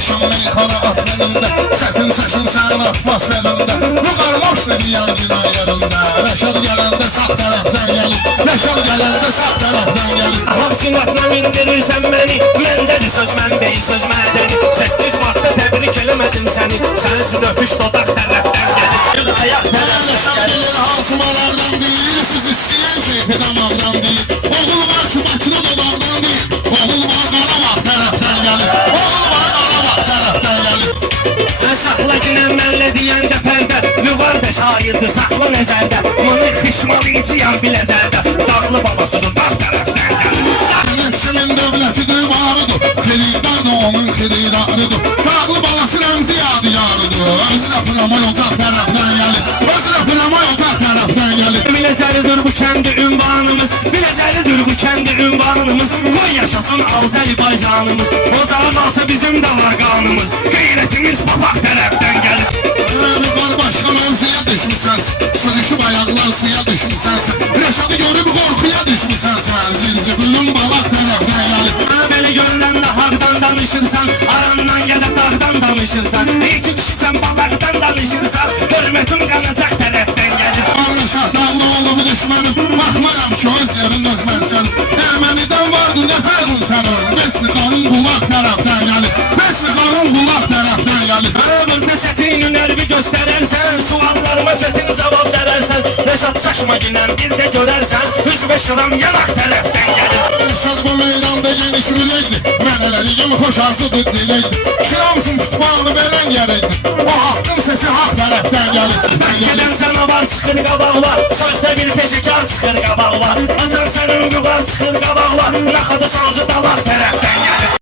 Gəlmişəm meyxana atlarında, çətin çəkim sənin atmosferində. Bu qarmoşdur yangına yerində. Rəşad gələndə sağ tərəfdən gəlir, Rəşad gələndə sağ tərəfdən gəlir. Hakimiyyətlə mindirirsən məni, məndədir söz mənbəyi, söz mədəni. 8 martda təbrik eləmədim səni, sənin üçün öpüş dodaq tərəfdən gəlir. Ayaq tərəfdən gəlir. Bilir hansı maraqdan deyil, siz istəyən keyfi damaqdan deyil. Oğul var ki Bakıda dodaqdan deyil, oğul var Qarabağ tərəfdən gəlir, oğul var Qarabağ tərəfdən gəlir. Saxla günən mənlə deyəndə pərdə, Lüvarda şairdir saxla nəzərdə. Mınıq xişmalıyıcıyam biləzərdə, dağlı babasıdır dağ tərəfdən gəlir. Neçimin dövlətidir varıdır, xiriddar da onun xiridarıdır. Dağlı balası rəmzi yadiyarıdır, özü də Pınamoy ocaq tərəfdən gəlir, özü də Pınamoy ocaq tərəfdən gəlir. Biləcəlidir bu kəndi ünvanımız, biləcəlidir bu kəndi ünvanımız. Qoy yaşasın Azərbaycanımız, ocağı qalsa bizim də var qanımız. Qeyrətimiz papaq tərəfdən gəlir. Var başqa mənziyə düşmüsən, sığışıb ayaqlar suya düşmüsən. Rəşadı görüb qorxuya düşmüsən sən, zilzibülün balaq tərəfdən gəlir. Belə görüləndə haqdan danışırsan, arandan ya da dağdan danışırsan. İki kişisən balaqdan danışırsan, hörmətin qanacaq tərəfdən gəlir. Rəşad dağlı olub düşmənim, baxmaram ki öz yerin öz mənsən. Ermənidən vardı nə fərqin sənin, Besliqanın qulaq tərəfdən gəlir, Besliqanın qulaq tərəfdən gəlir. Burada çətin hünərvi göstərərsən, suallarıma çətin cavab verərsən. Rəşad çaşma günən bir də görərsən, üzvə şıram yanaq tərəfdən gəlir. Rəşad bu meydanda geniş üləkdir, mən elədiyim xoş arzudur diləkdir. Şiramsın tutfağını verən gələkdir, o haqqın sesi haq tərəfdən gəlir. Bəlkədən canavar çıxır qabaqla, sözdə bir peşəkar çıxır qabaqla. Acar sənin yuqar çıxır qabaqla, naxadı sancı dalaq tərəfdən gəlir.